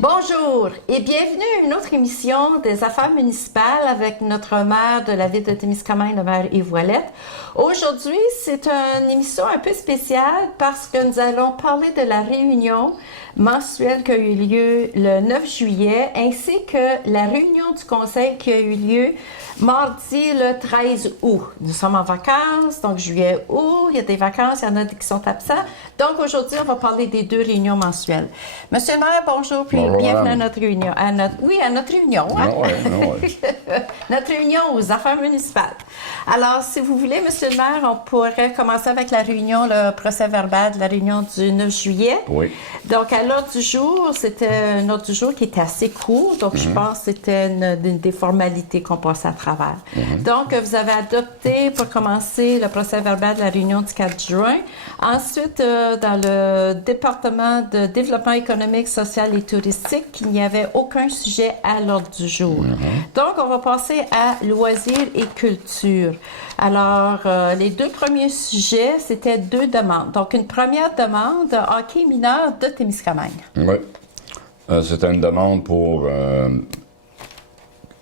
Bonjour et bienvenue à une autre émission des affaires municipales avec notre maire de la ville de Témiscamingue, le maire Yves Ouellette. Aujourd'hui, c'est une émission un peu spéciale parce que nous allons parler de la réunion mensuelle qui a eu lieu le 9 juillet ainsi que la réunion du conseil qui a eu lieu mardi le 13 août. Nous sommes en vacances, donc juillet, août, il y a des vacances, il y en a qui sont absents. Donc aujourd'hui, on va parler des deux réunions mensuelles. Monsieur le maire, bonjour, puis bienvenue à notre réunion. À notre réunion, hein? Notre réunion aux affaires municipales. Alors, si vous voulez, monsieur le maire, on pourrait commencer avec la réunion, le procès verbal de la réunion du 9 juillet. Oui. Donc, à l'ordre du jour, c'était un ordre du jour qui était assez court. Donc, je pense que c'était une des formalités qu'on passait à travers. Donc, vous avez adopté, pour commencer, le procès verbal de la réunion du 4 juin. Ensuite, dans le département de développement économique, social et touristique, il n'y avait aucun sujet à l'ordre du jour. Donc, on va passer à loisirs et culture. Alors, les deux premiers sujets, c'était deux demandes. Donc, une première demande, hockey mineur de Témiscamingue. Oui. C'était une demande pour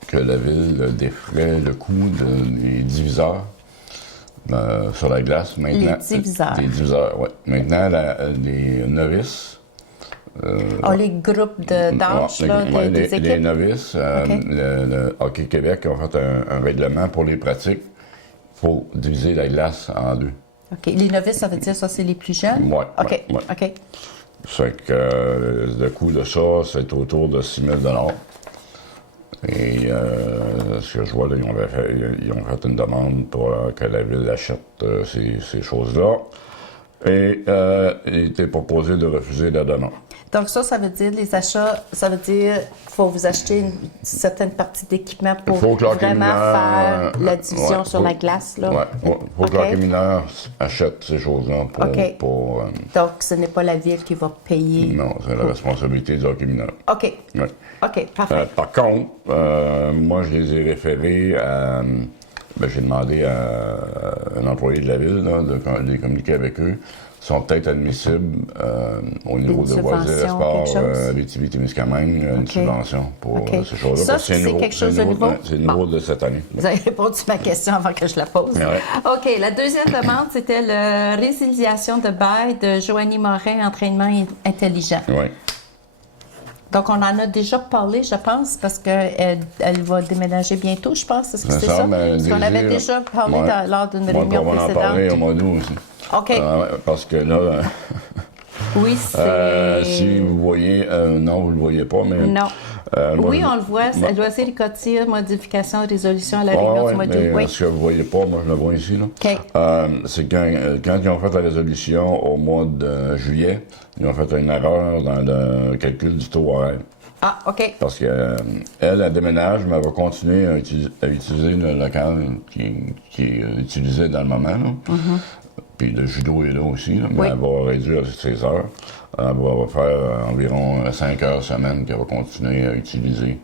que la ville défraie le coût des diviseurs sur la glace. Maintenant, Les diviseurs. Des diviseurs, oui. Maintenant, les novices. Les groupes d'âge des équipes. Les novices, le Hockey Québec a fait un règlement pour les pratiques pour diviser la glace en deux. OK. Les novices, ça veut dire ça, c'est les plus jeunes? Oui. OK. Ouais. OK. Fait que le coût de ça, c'est autour de 6 000 $. Et ce que je vois, là, ils ont fait une demande pour que la ville achète ces choses-là. Et il était proposé de refuser la demande. Donc ça veut dire les achats, ça veut dire qu'il faut vous acheter une certaine partie d'équipement pour vraiment faire la division sur la glace. Là. Oui, il faut que l'hockey mineur achète ces choses-là pour Donc ce n'est pas la ville qui va payer. Non, c'est la responsabilité du hockey mineur. OK. Oui. OK, parfait. Par contre, moi, je les ai référés à... j'ai demandé à un employé de la ville de communiquer avec eux. Ils sont peut-être admissibles au niveau de loisirs et sports Abitibi-Témiscamingue, une subvention pour ces choses-là. Ça, c'est quelque chose de nouveau? C'est le nouveau de cette année. Vous avez répondu à ma question avant que je la pose. Ouais. OK, la deuxième demande, c'était la résiliation de bail de Joanie Morin, entraînement intelligent. Oui. Donc, on en a déjà parlé, je pense, parce qu'elle va déménager bientôt, je pense. Est-ce que c'est ça? Parce qu'on avait déjà parlé lors d'une réunion précédente. On va en parler au mois d'août aussi. OK. Parce que là... oui, c'est... si vous voyez... non, vous ne le voyez pas, mais... Non. Oui, on le voit. Elle doit être cotire, modification, résolution à la réunion du mois d'août. Oui. Ce que vous ne voyez pas, moi, je le vois ici. Là. OK. C'est quand ils ont fait la résolution au mois de juillet, ils ont fait une erreur dans le calcul du taux horaire. Ah, OK. Parce qu'elle déménage, mais elle va continuer à utiliser le local qui est utilisé dans le moment. Là. Puis le judo est là aussi, là, mais elle va réduire ses heures. Elle va faire environ 5 heures semaine qu'elle va continuer à utiliser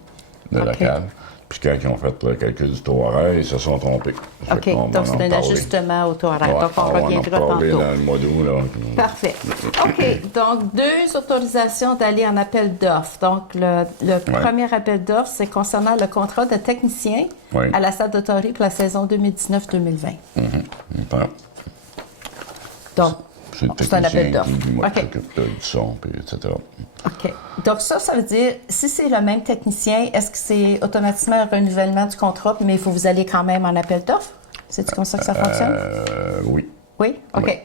le local. Puis quand ils ont fait le calcul du taux horaire, ils se sont trompés. OK, donc c'est un ajustement au taux horaire. Donc on reviendra tantôt. Dans le mois d'août, là. Parfait. OK, donc deux autorisations d'aller en appel d'offres. Donc le premier appel d'offres, c'est concernant le contrat de technicien à la salle d'autorité pour la saison 2019-2020. Donc, c'est un appel d'offres. Qui s'occupe du son, puis etc. OK. Donc ça veut dire, si c'est le même technicien, est-ce que c'est automatiquement un renouvellement du contrat, mais il faut vous aller quand même en appel d'offres? C'est-tu comme ça que ça fonctionne? Oui. Oui? OK. Oui.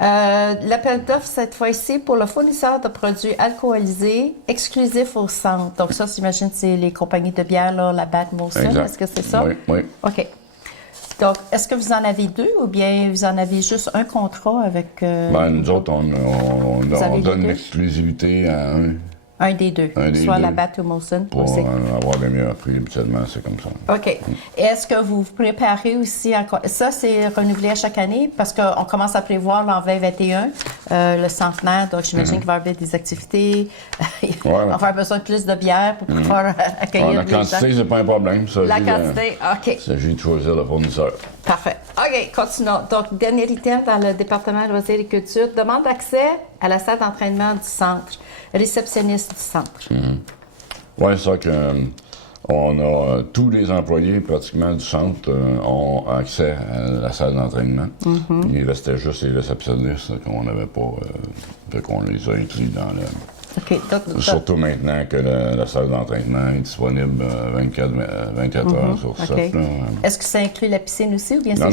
L'appel d'offres, cette fois-ci, pour le fournisseur de produits alcoolisés exclusifs au centre. Donc ça, j'imagine, c'est les compagnies de bière, là, la Bat Molson. Est-ce que c'est ça? Oui. OK. Donc, est-ce que vous en avez deux ou bien vous en avez juste un contrat avec... nous autres, on donne l'exclusivité à un. Un des deux, soit la Bat ou Molson. Pour avoir des meilleurs prix, habituellement, c'est comme ça. OK. Et est-ce que vous vous préparez aussi encore... Ça, c'est renouvelé à chaque année parce qu'on commence à prévoir l'an 2021, le centenaire. Donc, j'imagine qu'il va y avoir des activités. On va avoir besoin de plus de bière pour pouvoir accueillir les gens. La quantité, c'est pas un problème. La quantité, OK. Il s'agit de choisir le fournisseur. Parfait. OK, continuons. Donc, dernier item dans le département de loisirs et culture. Demande d'accès à la salle d'entraînement du centre. réceptionniste du centre. Oui, c'est ça que on a tous les employés pratiquement du centre ont accès à la salle d'entraînement. Il restait juste les réceptionnistes qu'on n'avait pas, fait qu'on les a inclus dans le. OK. Surtout maintenant que la salle d'entraînement est disponible 24 heures sur 7. OK. Est-ce que ça inclut la piscine aussi ou bien c'est Non,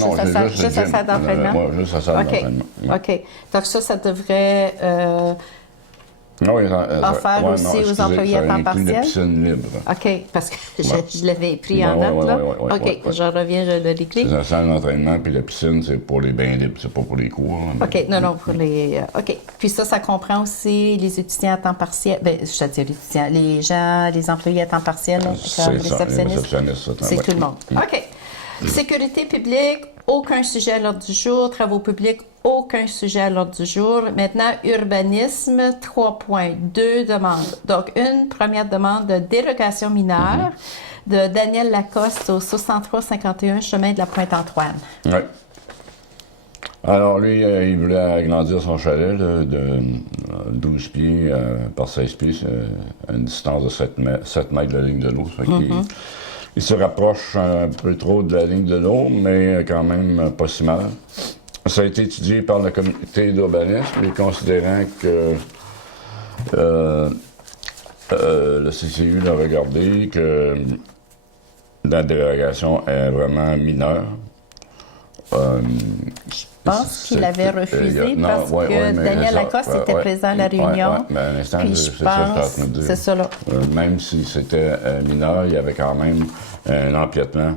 juste la salle d'entraînement? Oui, juste la salle d'entraînement. OK. Donc ça devrait offert aussi aux employés à temps partiel? La piscine libre. OK, parce que je l'avais pris en note, là. OK, je reviens, je le décris. C'est la salle d'entraînement, puis la piscine, c'est pour les bains libres, c'est pas pour les cours. OK, non, pour les... OK. Puis ça comprend aussi les étudiants à temps partiel, bien, je te dis les étudiants, les gens, les employés à temps partiel, là, comme réceptionnistes. C'est tout le monde. OK. Sécurité publique, aucun sujet à l'ordre du jour. Travaux publics, aucun sujet à l'ordre du jour. Maintenant, urbanisme, 3.2 demandes. Donc, une première demande de dérogation mineure de Daniel Lacoste au 6351 chemin de la Pointe-Antoine. Oui. Alors, lui, il voulait agrandir son chalet là, de 12 pieds par 16 pieds. C'est une distance de 7 mètres de la ligne de l'eau. Il se rapproche un peu trop de la ligne de l'eau, mais quand même pas si mal. Ça a été étudié par le comité d'urbanisme, et considérant que le CCU l'a regardé, que la dérogation est vraiment mineure. Je pense qu'il avait refusé parce que Daniel Lacoste était présent à la réunion. Mais à l'instant, puis je pense, c'est ça là. Même si c'était mineur, il y avait quand même un empiètement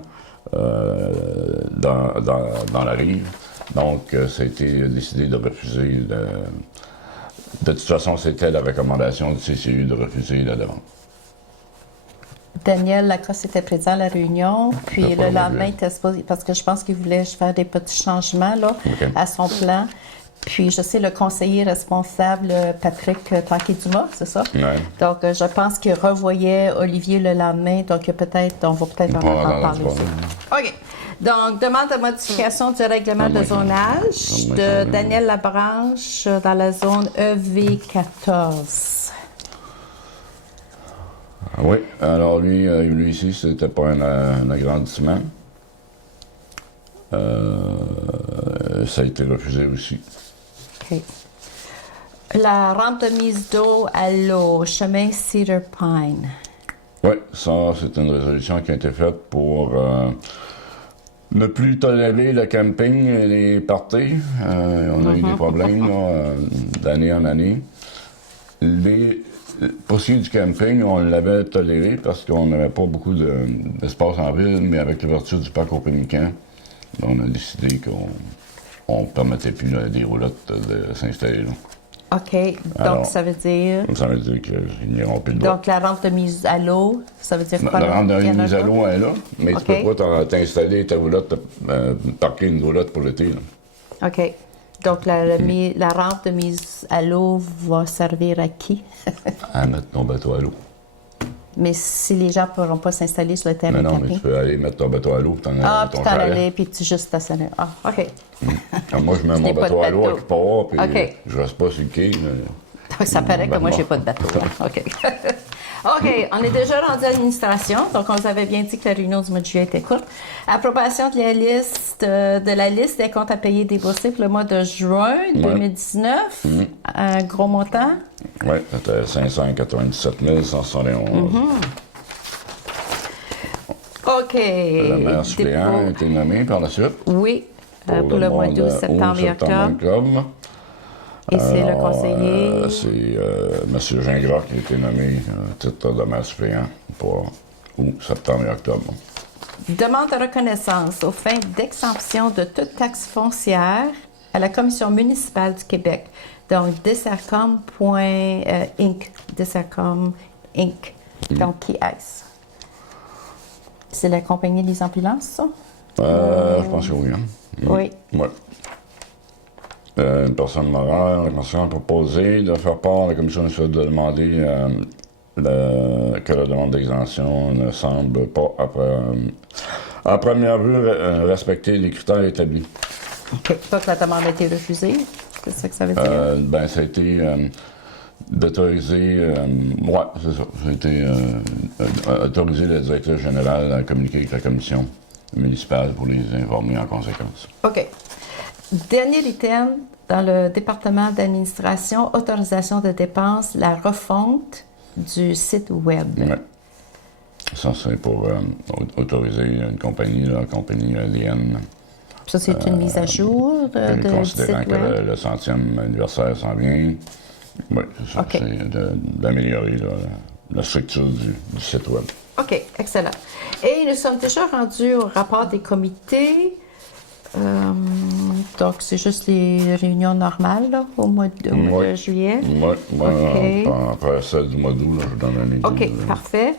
dans la rive. Donc, ça a été décidé de refuser. De toute façon, c'était la recommandation du CCU de refuser la demande. Daniel Lacoste était présent à la réunion, puis le lendemain, il était supposé, parce que je pense qu'il voulait faire des petits changements là, à son plan. Puis je sais, le conseiller responsable, Patrick Tanquet-Dumas, c'est ça? Ouais. Donc, je pense qu'il revoyait Olivier le lendemain, donc on va peut-être en parler aussi. OK. Donc, demande de modification du règlement de zonage de Daniel Labranche dans la zone EV14. Oui, alors lui ici, c'était pas un agrandissement. Ça a été refusé aussi. OK. La rampe de mise d'eau à l'eau, chemin Cedar Pine. Oui, ça, c'est une résolution qui a été faite pour ne plus tolérer le camping et les parties. On a eu des problèmes d'année en année. Pour ce qui est du camping, on l'avait toléré parce qu'on n'avait pas beaucoup d'espace en ville, mais avec l'ouverture du parc au Pénican, on a décidé qu'on ne permettait plus des roulottes de s'installer là. OK. Donc, alors, ça veut dire... Ça veut dire qu'ils n'iront plus le droit. Donc, la rampe de mise à l'eau, ça veut dire quoi? La rampe de mise à l'eau est là, mais tu ne peux pas t'installer ta roulotte, parquer une roulotte pour l'été. OK. Donc, la rampe de mise à l'eau va servir à qui? À mettre ton bateau à l'eau. Mais si les gens ne pourront pas s'installer sur le terrain non, mais tu peux aller mettre ton bateau à l'eau, ton puis t'en aller, puis tu juste stationner. Ah, OK. Moi, je mets mon bateau à l'eau à quelque part, puis je reste pas sur le quai. Donc, ça paraît que moi, j'ai pas de bateau. OK. OK, on est déjà rendu à l'administration. Donc, on vous avait bien dit que la réunion du mois de juillet était courte. Approbation de la liste des comptes à payer déboursés pour le mois de juin 2019. Un gros montant. Oui, c'était 597 171. OK. Le maire suppléant a été nommé par la suite. Oui, pour le mois d'août, septembre et octobre. Et c'est le conseiller? C'est M. Gingras qui a été nommé titre de maire suppléant pour août, septembre et octobre. Demande de reconnaissance aux fins d'exemption de toute taxe foncière à la Commission municipale du Québec. Donc, Desarcom.inc. Desarcom Inc. Donc, qui est-ce? C'est la compagnie des ambulances, ça? Je pense que oui. Oui. Ouais. Une personne morale, la commission a proposé de faire part à la commission de demander que la demande d'exemption ne semble pas, à première vue, respecter les critères établis. OK. Donc, la demande a été refusée. C'est ça que ça veut dire? Ça a été D'autoriser, ouais, c'est ça. J'ai été autorisé le directeur général à communiquer avec la commission municipale pour les informer en conséquence. OK. Dernier item dans le département d'administration, autorisation de dépenses, la refonte du site web. Ouais. Ça, c'est pour autoriser une compagnie, la compagnie Lienne. Ça, c'est une mise à jour de Considérant site que web? le 100e anniversaire s'en vient, oui, c'est ça. OK. C'est d'améliorer la structure du site web. OK, excellent. Et nous sommes déjà rendus au rapport des comités. Donc, c'est juste les réunions normales là, au mois de juillet. Oui, OK. après celle du mois d'août, je vous donne un idée. OK, parfait.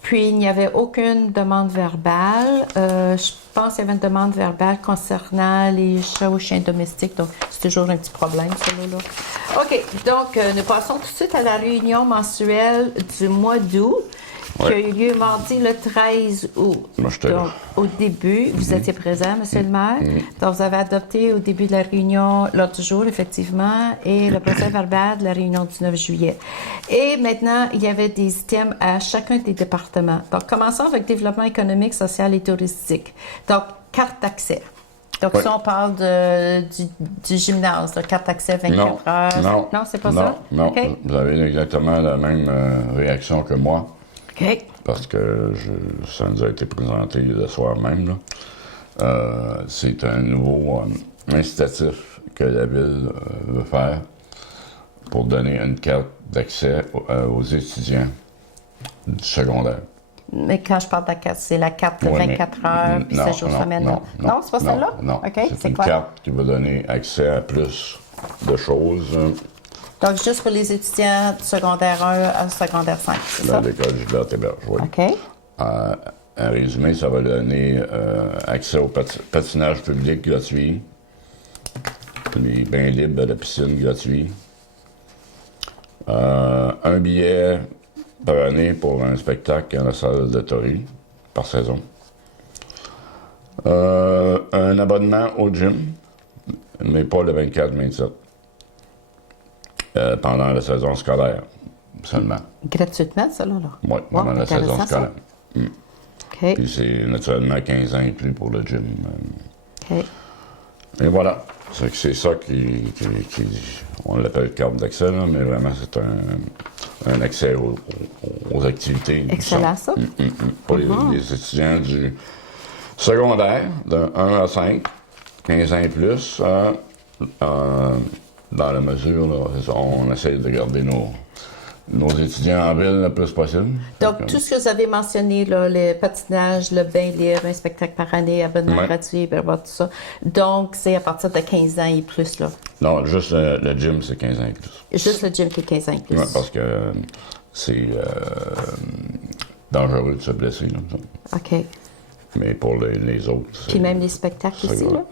Puis, il n'y avait aucune demande verbale. Je pense qu'il y avait une demande verbale concernant les chats ou chiens domestiques. Donc, c'est toujours un petit problème, celui-là. OK, donc, nous passons tout de suite à la réunion mensuelle du mois d'août, qui a eu lieu mardi le 13 août. Moi, j'étais là. Donc, au début, vous étiez présent, Monsieur le maire. Donc, vous avez adopté au début de la réunion l'ordre du jour, effectivement, et le procès verbal de la réunion du 9 juillet. Et maintenant, il y avait des items à chacun des départements. Donc, commençons avec développement économique, social et touristique. Donc, carte d'accès. Donc, Oui. si on parle du gymnase, la carte d'accès 24 heures. Non, c'est pas ça? Non, OK. vous avez exactement la même réaction que moi. OK. Parce que ça nous a été présenté le soir même. Là. C'est un nouveau incitatif que la Ville veut faire pour donner une carte d'accès aux étudiants du secondaire. Mais quand je parle de la carte, c'est la carte de Ouais, 24 heures puis 7 jours semaine. Non, c'est pas celle-là? Non, OK, c'est une quoi? carte qui va donner accès à plus de choses Donc, juste pour les étudiants du secondaire 1 à secondaire 5, c'est dans ça? l'école Gilbert-Héberge. Oui. OK. En résumé, ça va donner accès au patinage public gratuit, les bains libres à la piscine gratuit, un billet par année pour un spectacle dans la salle de Tory par saison, un abonnement au gym, mais pas le 24-27, pendant la saison scolaire seulement. Gratuitement, ça, là? Oui, pendant la saison intéressant, ça. scolaire. OK. Puis c'est naturellement 15 ans et plus pour le gym. OK. Et voilà. C'est ça qui on l'appelle carte d'accès, là, mais vraiment c'est un accès aux activités. du Excellent, centre. ça. Pour les étudiants du secondaire, de 1 à 5, 15 ans et plus, dans la mesure, là, c'est ça, on essaie de garder nos étudiants en ville le plus possible. Donc, tout ce que vous avez mentionné, là, le patinage, le bain libre, un spectacle par année, abonnement Ouais. gratuit, tout ça. Donc, c'est à partir de 15 ans et plus, là. Non, juste le gym, c'est 15 ans et plus. Juste le gym qui est 15 ans et plus. Ouais, parce que c'est dangereux de se blesser. Là, ça. OK. Mais pour les autres, c'est... Puis même les spectacles aussi, là?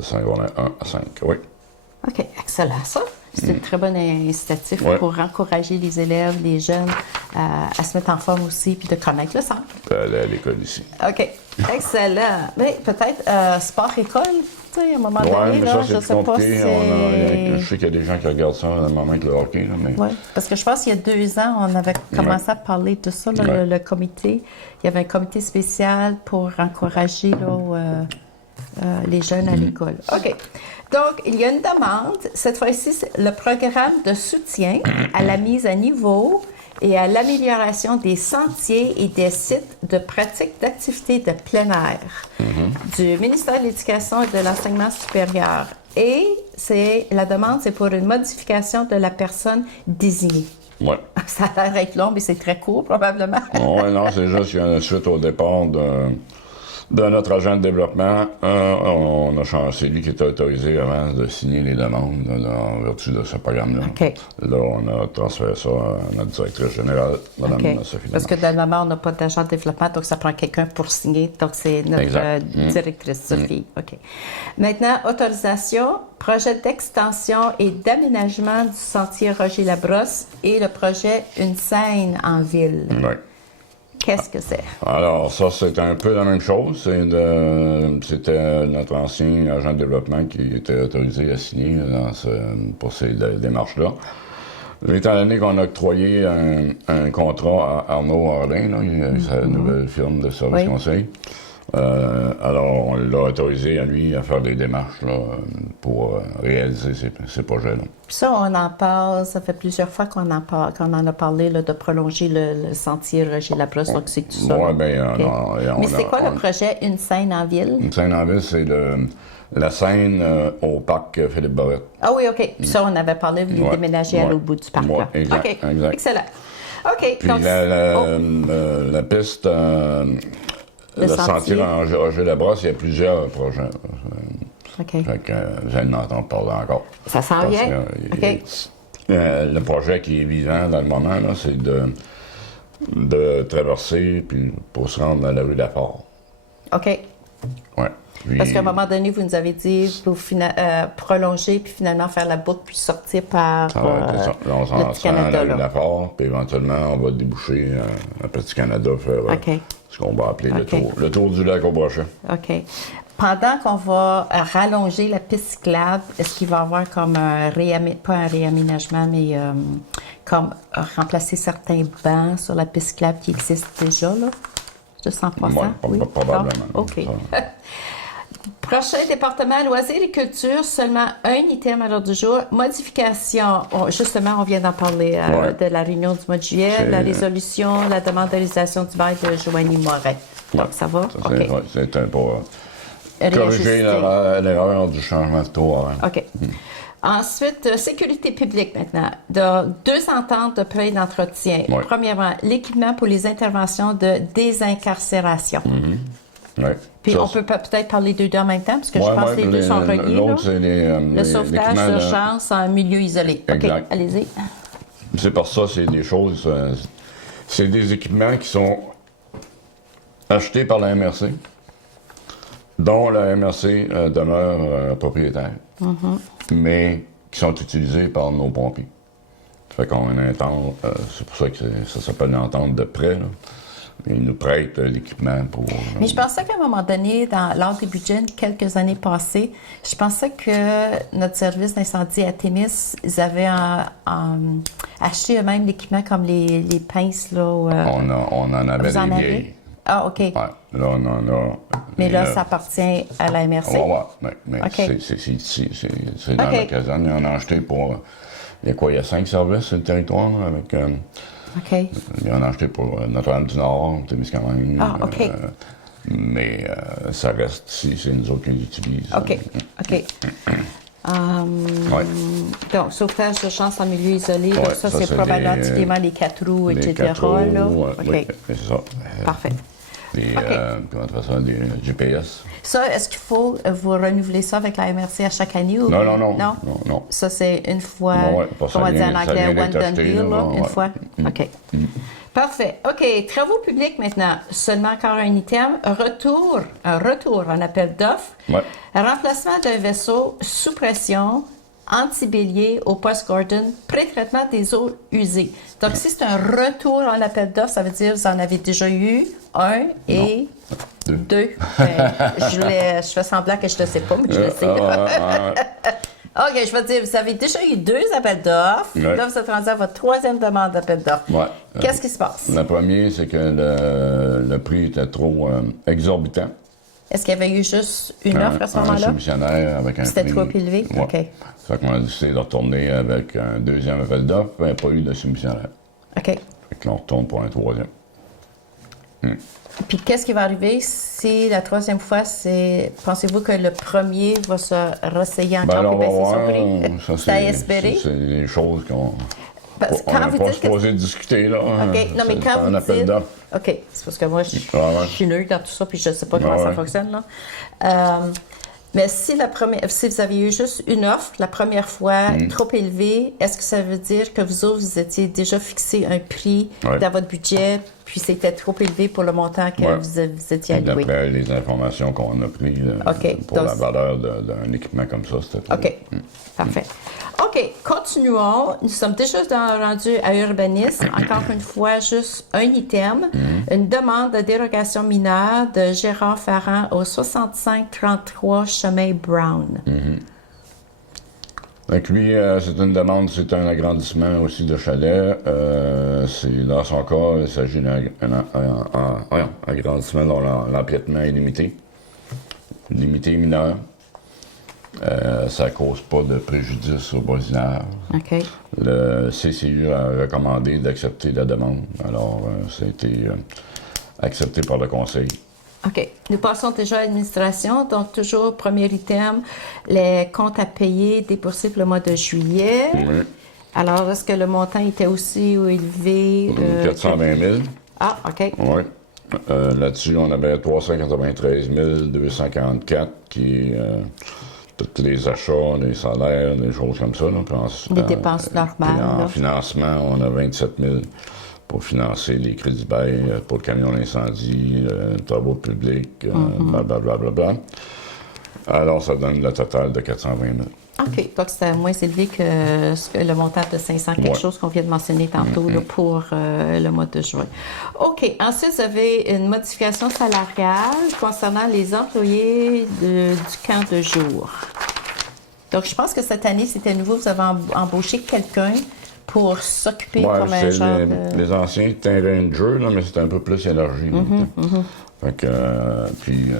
Secondaire 1 à 5, oui. OK, excellent, ça. C'est une très bonne incitatif Ouais. pour encourager les élèves, les jeunes à se mettre en forme aussi puis de connaître le centre. Aller à l'école ici. OK, excellent. Mais peut-être sport-école, tu sais, à un moment Oui, donné, mais là, ça, je c'est sais pas si... je sais qu'il y a des gens qui regardent ça à un moment avec le hockey, là, mais... Oui, parce que je pense qu'il y a 2 ans, on avait commencé à parler de ça, là, Ouais. le comité. Il y avait un comité spécial pour encourager là, les jeunes à l'école. OK. Donc, il y a une demande. Cette fois-ci, c'est le programme de soutien à la mise à niveau et à l'amélioration des sentiers et des sites de pratique d'activités de plein air du ministère de l'Éducation et de l'Enseignement supérieur. Et la demande, c'est pour une modification de la personne désignée. Oui. Ça a l'air d'être long, mais c'est très court, probablement. Oui, non, c'est juste qu'il y a une suite au départ de notre agent de développement. On a changé, c'est lui qui était autorisé avant de signer les demandes là, en vertu de ce programme-là. OK. Là, on a transféré ça à notre directrice générale, Mme OK. Sophie Parce que dans le moment, on n'a pas d'agent de développement, donc ça prend quelqu'un pour signer. Donc, c'est notre Exact. directrice, Sophie. OK. Maintenant, autorisation, projet d'extension et d'aménagement du sentier Roger-Labrosse et le projet Une scène en ville. Oui. Qu'est-ce que c'est? Alors, ça, c'est un peu la même chose. C'était notre ancien agent de développement qui était autorisé à signer pour ces démarches-là. Étant donné qu'on a octroyé un contrat à Arnaud Hardin, là, sa nouvelle firme de service conseil, alors on l'a autorisé à lui à faire des démarches là, pour réaliser ces projets-là. Puis ça, on en parle, ça fait plusieurs fois qu'on en a parlé là, de prolonger le sentier Roger Labrosse, donc c'est tout ça. Oui, bien, mais c'est quoi le projet Une scène en ville? Une scène en ville, c'est la scène au parc Philippe-Barrette. Ah oui, OK. Puis ça, on avait parlé, vous les déménager à l'autre bout du parc. Là. Exact, OK, exact. excellent. OK, Puis donc... la piste, le sentier Roger Labrosse, il y a plusieurs projets. OK. Fait que vous allez en entendre parler encore. Ça s'en vient? OK. Le projet qui est vivant dans le moment, là, c'est de traverser puis pour se rendre dans la rue Lafort. OK. Ouais. Puis, parce qu'à un moment donné, vous nous avez dit pour prolonger puis finalement faire la boucle puis sortir par là, on s'en sort à la rue Lafort, puis éventuellement, on va déboucher à Petit Canada, faire ce qu'on va appeler le tour du lac au Brochet. OK. Pendant qu'on va rallonger la piste cyclable, est-ce qu'il va y avoir comme pas un réaménagement, mais comme remplacer certains bancs sur la piste cyclable qui existent déjà, là? De 100%? Oui, probablement. Ah, OK. Prochain département, loisirs et culture, seulement un item à l'ordre du jour. Modification, justement, on vient d'en parler de la réunion du mois de juillet, la résolution, la demande de réalisation du bail de Joanie Moret. Donc, ça va? C'est un peu... corriger l'erreur du changement de taux horaire. OK. Ensuite, sécurité publique maintenant. De 2 ententes de prêt d'entretien. Premièrement, l'équipement pour les interventions de désincarcération. Puis on peut peut-être parler d'eux deux en même temps, parce que je pense que les deux sont reliés. L'autre, c'est le sauvetage d'urgence en milieu isolé. Exact. OK, allez-y. C'est pour ça, c'est des choses... c'est des équipements qui sont achetés par la MRC, dont la MRC demeure propriétaire, mais qui sont utilisés par nos pompiers. Ça fait qu'on a une entente, c'est pour ça que ça s'appelle une entente de prêt, là. Ils nous prêtent l'équipement pour... Mais je pensais qu'à un moment donné, lors des budgets, quelques années passées, je pensais que notre service d'incendie à Témis, ils avaient acheté eux-mêmes l'équipement comme les pinces, là. On en avait des vieilles. Ah, OK. Ouais, là, on en a... Mais là, ça appartient à la MRC? Mais c'est dans la caserne. Ils en ont acheté pour... Il y a 5 services sur le territoire, là, avec... OK. Ils en ont acheté pour Notre-Dame-du-Nord, Témiscamingue. Ah, OK. Mais ça reste ici, c'est nous autres qui l'utilisent. OK. Donc, sauvetage d'urgence en milieu isolé, ça c'est probablement les 4 roues, etc. Les 4 roues, là. Oui, c'est ça. Parfait. Comment on fait ça, des GPS. Ça, est-ce qu'il faut vous renouveler ça avec la MRC à chaque année? Ou... Non. Ça, c'est une fois, on va dire en anglais, one done deal, une fois? Mm. OK. Parfait. OK. Travaux publics maintenant. Seulement encore un item. Un retour en appel d'offres. Remplacement d'un vaisseau sous pression, anti-bélier au poste Gordon, pré-traitement des eaux usées. Donc, si c'est un retour en appel d'offres, ça veut dire que vous en avez déjà eu un et... Deux. Je fais semblant que je ne sais pas, mais je le sais. OK, je vais te dire, vous avez déjà eu 2 appels d'offres. Là, vous êtes rendu à votre 3e demande d'appel d'offres. Qu'est-ce qui se passe? Le premier, c'est que le prix était trop exorbitant. Est-ce qu'il y avait eu juste une offre à ce moment-là? Un soumissionnaire avec un prix... C'était trop élevé? OK. Ça fait qu'on a décidé de retourner avec un 2e appel d'offres, il n'y a pas eu de soumissionnaire. OK. Fait que là, on retourne pour un 3e. Puis qu'est-ce qui va arriver si la 3e fois, pensez-vous que le premier va se ressayer encore et baisser son prix? C'est à espérer? C'est des choses qu'on... On n'a pas supposé discuter, là. OK. Non, mais quand vous dites... OK. C'est parce que moi, je suis nulle dans tout ça, puis je ne sais pas comment ça fonctionne, là. Mais si vous aviez eu juste une offre, la première fois, trop élevée, est-ce que ça veut dire que vous autres, vous étiez déjà fixé un prix dans votre budget, puis c'était trop élevé pour le montant que vous étiez alloué? D'après les informations qu'on a prises pour la valeur d'un équipement comme ça, c'était trop. OK. Parfait. OK, continuons. Nous sommes déjà rendus à urbanisme. Encore une fois, juste un item. Une demande de dérogation mineure de Gérard Ferrand au 6533 chemin Brown. Donc lui, c'est une demande, c'est un agrandissement aussi de chalet. Dans son cas, il s'agit d'un agrandissement dont l'empiètement est limité. Limité mineur. Ça ne cause pas de préjudice au voisinage. OK. Le CCU a recommandé d'accepter la demande. Alors, ça a été accepté par le conseil. OK. Nous passons déjà à l'administration. Donc, toujours, premier item, les comptes à payer déboursés pour le mois de juillet. Oui. Alors, est-ce que le montant était aussi élevé? 420 000. Ah, OK. Oui. Là-dessus, on avait 393 244 qui est tous les achats, les salaires, des choses comme ça. Là. Puis Des dépenses normales. Puis en là. financement, on a 27 000 pour financer les crédits bail, pour le camion d'incendie, travaux publics, blablabla. Alors, ça donne le total de 420 000. OK. Donc, c'était moins élevé que le montant de 500 quelque chose qu'on vient de mentionner tantôt là, pour le mois de juin. OK. Ensuite, vous avez une modification salariale concernant les employés du camp de jour. Donc, je pense que cette année, c'était nouveau. Vous avez embauché quelqu'un pour s'occuper comme un genre les anciens étaient rangers, là, mais c'était un peu plus élargi. Fait que, puis,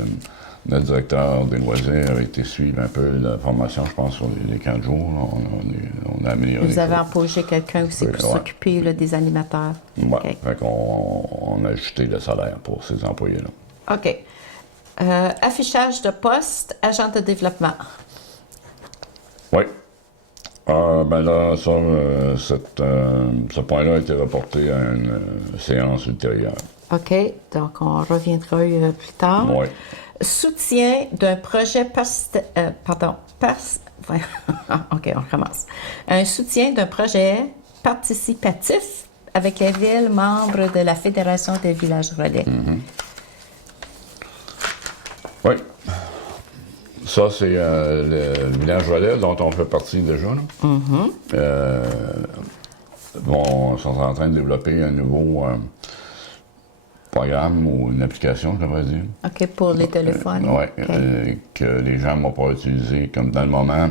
notre directeur des loisirs a été suivre un peu la formation, je pense, sur les camps de jour. Là. On a amélioré. Vous avez embauché quelqu'un aussi pour s'occuper là, des animateurs. Oui, Okay. Fait qu'on a ajusté le salaire pour ces employés-là. OK. Affichage de poste, agent de développement. Oui. Ben là, ça, ce point-là a été reporté à une séance ultérieure. OK. Donc, on reviendra plus tard. Oui. Soutien d'un projet OK, on recommence. Un soutien d'un projet participatif avec les villes membres de la Fédération des villages relais. Oui. Ça, c'est le village relais dont on fait partie déjà. Là. Ils sont en train de développer un nouveau programme ou une application, je devrais dire. OK, pour les téléphones. Oui, Okay. que les gens vont pouvoir utiliser. Comme dans le moment,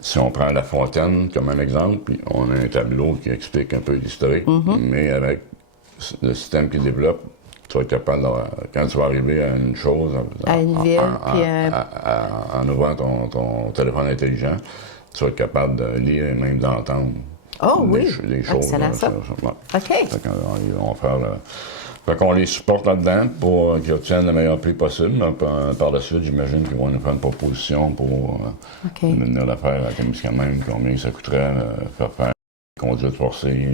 si on prend la fontaine comme un exemple, puis on a un tableau qui explique un peu l'historique, mais avec le système qui développe, tu vas être capable, quand tu vas arriver à une chose, À une ville, puis en ouvrant ton téléphone intelligent, tu vas être capable de lire et même d'entendre les choses. Excellent, ça. OK. Fait qu'on va faire fait qu'on les supporte là-dedans pour qu'ils obtiennent le meilleur prix possible. Par la suite, j'imagine qu'ils vont nous faire une proposition pour venir la faire à Témiscamingue, combien ça coûterait faire conduite forcée,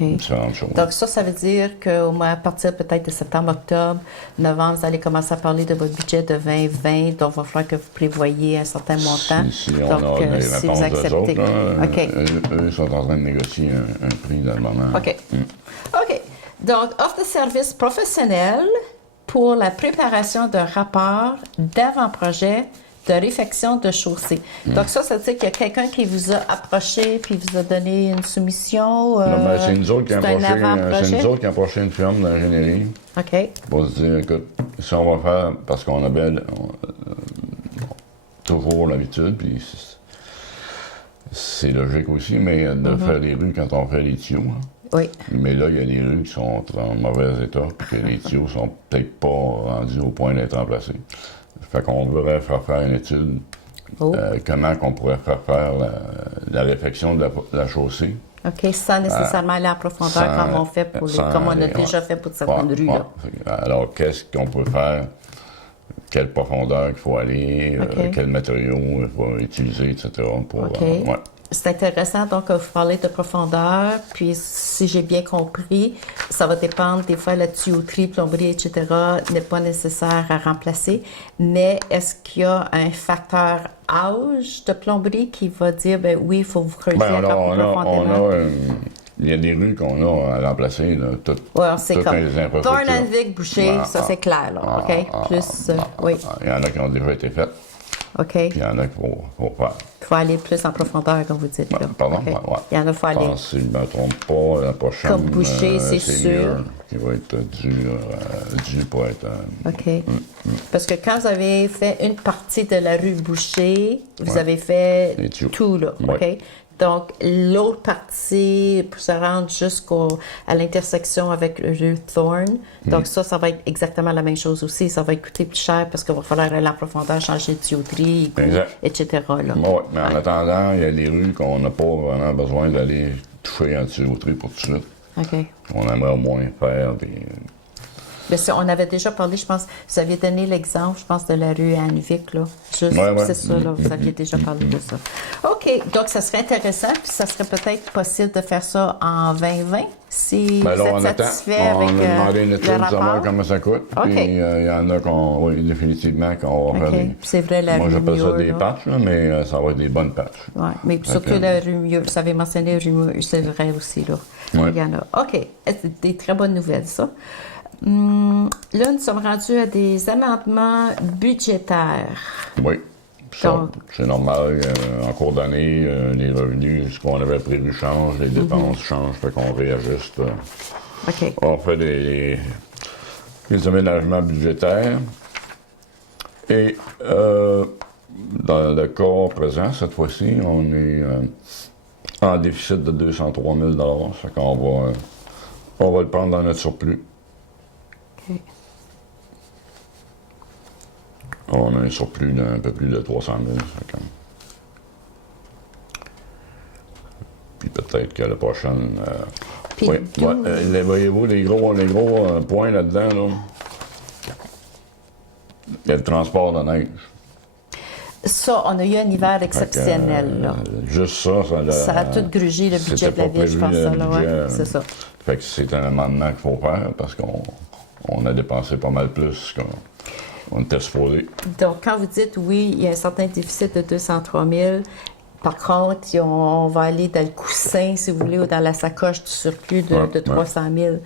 différentes choses. Donc ça veut dire qu'au moins à partir peut-être de septembre, octobre, novembre, vous allez commencer à parler de votre budget de 2020, donc il va falloir que vous prévoyez un certain montant. Si on donc, a des si réponses vous acceptez. des autres, là, OK. eux sont en train de négocier un prix dans le moment. OK. OK. Donc, offre de service professionnel pour la préparation d'un rapport d'avant-projet de réfection de chaussée. Donc ça veut dire qu'il y a quelqu'un qui vous a approché puis vous a donné une soumission. C'est nous autres qui avons approché une firme d'ingénierie. OK. Pour se dire, écoute, si on va faire, parce qu'on avait toujours l'habitude, puis c'est logique aussi, mais de faire les rues quand on fait les tuyaux. Hein. Oui. Mais là, il y a des rues qui sont en mauvais état, puis que les tuyaux sont peut-être pas rendus au point d'être remplacés. Fait qu'on voudrait faire une étude, comment qu'on pourrait faire la réfection de la chaussée. OK, sans nécessairement aller en profondeur comme on fait pour comme on a déjà fait pour certaines rues. Là. Alors, qu'est-ce qu'on peut faire? Quelle profondeur il faut aller? Quels matériaux il faut utiliser, etc. Pour, C'est intéressant, donc, vous parlez de profondeur, puis si j'ai bien compris, ça va dépendre, des fois, la tuyauterie, plomberie, etc., n'est pas nécessaire à remplacer, mais est-ce qu'il y a un facteur âge de plomberie qui va dire, ben oui, il faut vous creuser encore plus profondément? Il y a des rues qu'on a à remplacer, là, toutes c'est toutes comme les infrastructures. Thornanvik, Boucher, ça c'est clair, là, OK? Oui. Il y en a qui ont déjà été faites. OK. Puis il y en a qu'il faut faire. Il faut aller plus en profondeur, comme vous dites. Là. Pardon? Okay. Il y en a, il faut aller. Si je ne me trompe pas, la prochaine. Comme Boucher, c'est sûr. Mieux. qui va être dû pour être... OK. Parce que quand vous avez fait une partie de la rue Boucher, vous avez fait Les tuyaux. tout, là. Ouais. OK? Donc, l'autre partie, pour se rendre à l'intersection avec rue Thorne, donc ça va être exactement la même chose aussi. Ça va coûter plus cher parce qu'il va falloir aller en profondeur, changer de tuyauterie, etc. Là. Oui, mais en attendant, il y a des rues qu'on n'a pas vraiment besoin d'aller toucher en tuyauterie pour tout de suite. OK. On aimerait au moins faire des... Mais on avait déjà parlé, je pense, vous aviez donné l'exemple, je pense, de la rue Annevic, là. Juste, Ouais. c'est ça, là, vous aviez déjà parlé de ça. OK, donc ça serait intéressant, puis ça serait peut-être possible de faire ça en 2020, si Ben là, vous êtes satisfait avec on a demandé une le étude pour savoir rapport. comment ça coûte. OK. Puis il y en a oui, définitivement, qu'on va faire OK, des... puis c'est vrai, la Moi, rue j'appelle ça Muir, des là. patchs, là, mais ça va être des bonnes patchs. Oui, mais surtout la rue Muir, vous avez mentionné rue Muir, c'est vrai aussi, là. Ouais. Il y en a. OK, c'est des très bonnes nouvelles, ça. Là, nous sommes rendus à des amendements budgétaires. Oui. Ça, Donc- c'est normal. En cours d'année, les revenus, ce qu'on avait prévu change, les dépenses changent, fait qu'on réajuste. OK. On fait des aménagements budgétaires. Et dans le cas présent, cette fois-ci, on est en déficit de 203 000 fait qu'on va le prendre dans notre surplus. OK. On a un surplus d'un peu plus de 300 000. Puis peut-être que la prochaine... Puis oui, d'où- voyez-vous, les gros points là-dedans, là, il y a le transport de neige. Ça, on a eu un hiver exceptionnel, là. Juste ça, Ça a tout grugé le budget de la ville, je pense, ça, là, ouais. C'est ça. Fait que c'est un amendement qu'il faut faire parce qu'on a dépensé pas mal plus qu'on était supposé. Donc, quand vous dites, oui, il y a un certain déficit de 203 000, par contre, on va aller dans le coussin, si vous voulez, ou dans la sacoche du surplus de 300 000.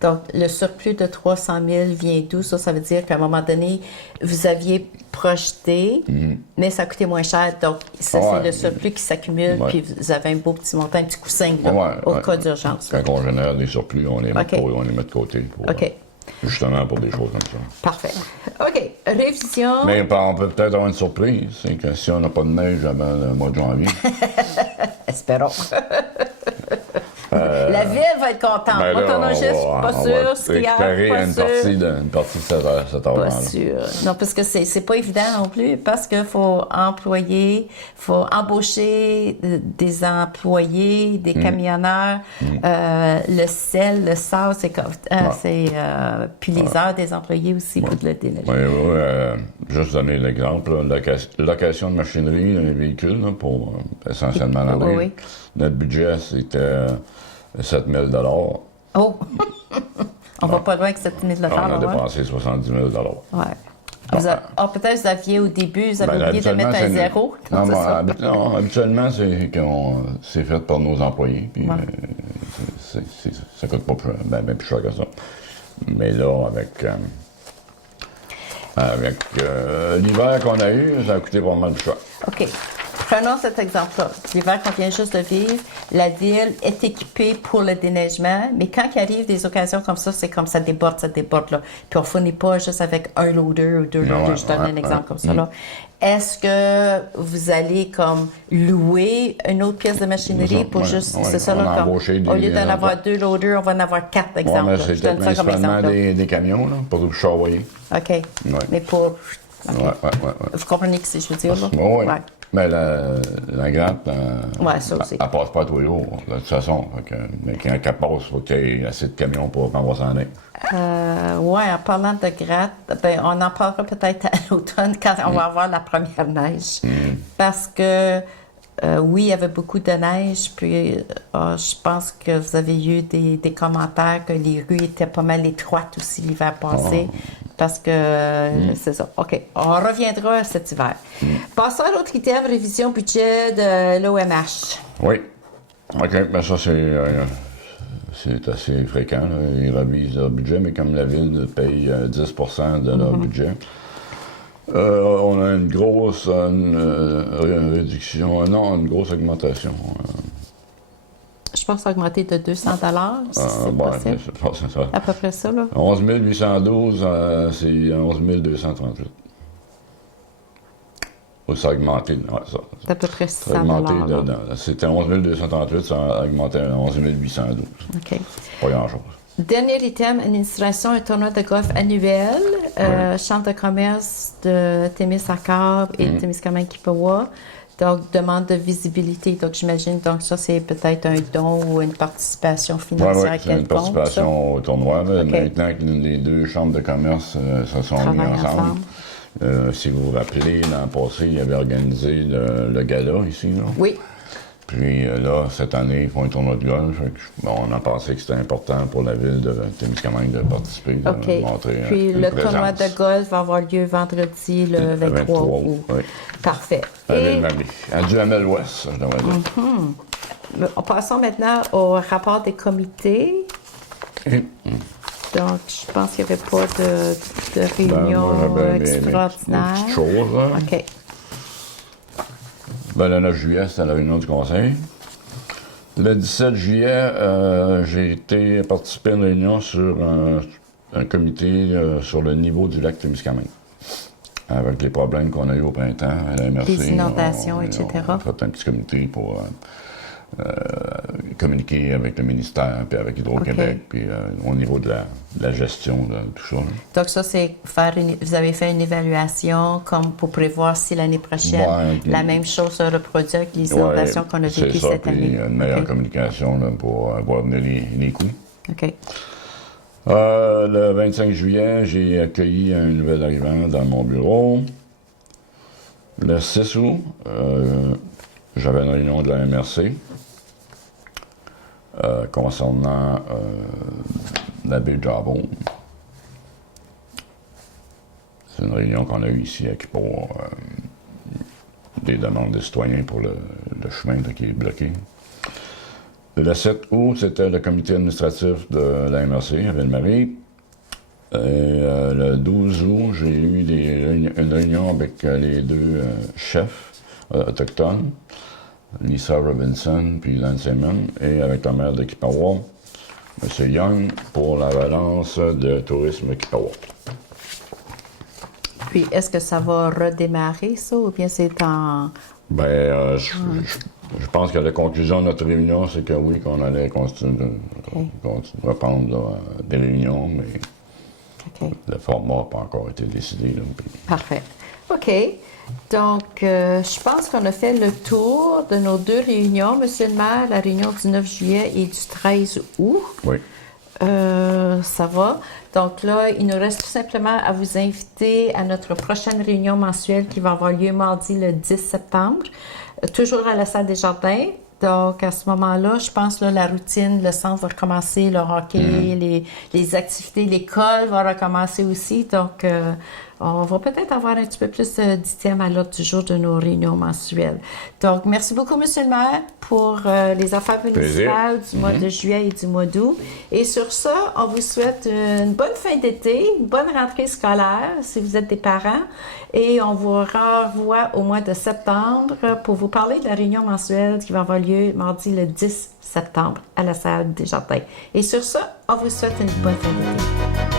Donc, le surplus de 300 000 vient d'où? Ça veut dire qu'à un moment donné, vous aviez projeté, mais ça coûtait moins cher. Donc, ça, c'est le surplus qui s'accumule, puis vous avez un beau petit montant, un petit coussin, là, au cas d'urgence. Quand on génère des surplus, on les met de côté. OK. Justement pour des choses comme ça. Parfait. OK. Révision. Mais on peut peut-être avoir une surprise, c'est que si on n'a pas de neige avant le mois de janvier, Espérons. La ville va être contente. ben là, Motonogiste, pas on sûr. va Skieur, récupérer pas une sûr. partie de cet argent-là. Pas sûr. Non, parce que c'est pas évident non plus, parce qu'il faut embaucher des employés, des camionneurs. Le sel, le sable, puis les heures des employés aussi pour le déneiger. Oui, juste donner l'exemple, là, location de machinerie, un véhicule, là, pour essentiellement l'année. Oui. Notre budget, c'était 7 000 Oh! On va pas loin avec 7 000 On a ouais. dépensé 70 000 Ouais. Peut-être vous aviez au début, vous avez oublié de habituellement, mettre un c'est- zéro. Non, c'est ça? non, habituellement, c'est fait par nos employés. Puis, ça coûte pas plus cher que ça. Mais là, avec l'hiver qu'on a eu, ça a coûté pas mal plus cher. OK. Prenons cet exemple-là. L'hiver qu'on vient juste de vivre, la ville est équipée pour le déneigement, mais quand il arrive des occasions comme ça, c'est comme ça déborde, là. Puis on ne fournit pas juste avec un loader ou deux loaders. Je donne un exemple comme ça, là. Est-ce que vous allez comme louer une autre pièce de machinerie pour juste... C'est ça, là, comme, au lieu d'en avoir deux loaders, on va en avoir 4, exemple. Mais là. c'est Je donne ça comme principalement exemple. Là. des camions, là, pour charvoyer. OK. Mais pour... OK. Ouais. Vous comprenez ce que je veux dire, là? Oui. Ouais. Mais la gratte, ça aussi. elle passe pas à tuyau, de toute façon. Mais quand elle passe, il faut qu'il y ait assez de camions pour qu'on va s'en aller. Oui, en parlant de gratte, ben, on en parlera peut-être à l'automne quand on va avoir la première neige. Parce que, oui, il y avait beaucoup de neige, puis je pense que vous avez eu des commentaires que les rues étaient pas mal étroites aussi l'hiver passé. Parce que c'est ça. OK. On reviendra à cet hiver. Passons à l'autre item, révision budget de l'OMH. Oui. OK. Ben ça, c'est assez fréquent. Là. Ils revisent leur budget, mais comme la ville paye 10 de leur budget, on a une grosse réduction. Non, une grosse augmentation. Je pense augmenter de 200 si c'est possible. Je pense que c'est ça. À peu près ça, là. 11 812, c'est 11 238. Ça a augmenté. Ouais, ça. C'est à peu près Ça a 600 augmenté là. C'était 11 238, ça a augmenté à 11 812. OK. Pas grand-chose. Dernier item, administration, un tournoi de golf annuel, chambre de commerce de Témiscamingue et Témiscamingue-Kippawa. Donc, demande de visibilité. Donc, j'imagine, donc ça, c'est peut-être un don ou une participation financière Oui, c'est une participation au tournoi. Là. Okay. Maintenant que les deux chambres de commerce se sont mis ensemble. Si vous vous rappelez, l'an passé, ils avaient organisé le gala ici. Là. Oui. Puis là, cette année, ils font un tournoi de golf. On a pensé que c'était important pour la ville de Témiscamingue de participer, de montrer Puis une le présence. tournoi de golf va avoir lieu vendredi, le 23 août. Oui. Parfait. À Ville-Marie. À Duhamel-Ouest, je devrais dire. Passons maintenant au rapport des comités. Donc, je pense qu'il n'y avait pas de réunion extraordinaire. Une petite chose, là. OK. Le 9 juillet, c'était la réunion du conseil. Le 17 juillet, j'ai participé à une réunion sur un comité sur le niveau du lac Témiscamingue. Avec les problèmes qu'on a eu au printemps à la MRC. Les inondations, etc. On a fait un petit comité pour communiquer avec le ministère, puis avec Hydro-Québec, puis au niveau de la gestion de tout ça. Donc ça, c'est vous avez fait une évaluation comme pour prévoir si l'année prochaine, la même chose se reproduit avec les inondations qu'on a vécues cette année. Puis une meilleure communication là, pour voir venir les coûts. OK. Le 25 juillet, j'ai accueilli un nouvel arrivant dans mon bureau. Le 6 août, j'avais une réunion de la MRC concernant la baie de Jabon. C'est une réunion qu'on a eue ici pour des demandes des citoyens pour le chemin qui est bloqué. Le 7 août, c'était le comité administratif de la MRC à Ville-Marie. Le 12 août, j'ai eu une réunion avec les deux chefs autochtones, Lisa Robinson puis Lance Simon, et avec la maire de Kippawa, M. Young, pour la relance de tourisme Kippawa. Puis, est-ce que ça va redémarrer, ça, ou bien c'est en... Je pense que la conclusion de notre réunion, c'est que oui, qu'on allait reprendre des réunions, mais le format n'a pas encore été décidé. Là. Parfait. OK. Donc, je pense qu'on a fait le tour de nos deux réunions. Monsieur le maire, la réunion du 9 juillet et du 13 août. Oui. Ça va. Donc là, il nous reste tout simplement à vous inviter à notre prochaine réunion mensuelle qui va avoir lieu mardi le 10 septembre, toujours à la salle des Jardins. Donc, à ce moment-là, je pense que la routine, le centre va recommencer, le hockey, les activités, l'école va recommencer aussi. Donc, on va peut-être avoir un petit peu plus d'items à l'ordre du jour de nos réunions mensuelles. Donc, merci beaucoup, Monsieur le maire, pour les affaires municipales du mois de juillet et du mois d'août. Et sur ça, on vous souhaite une bonne fin d'été, une bonne rentrée scolaire si vous êtes des parents. Et on vous revoit au mois de septembre pour vous parler de la réunion mensuelle qui va avoir lieu mardi le 10 septembre à la salle des Jardins. Et sur ça, on vous souhaite une bonne fin d'été.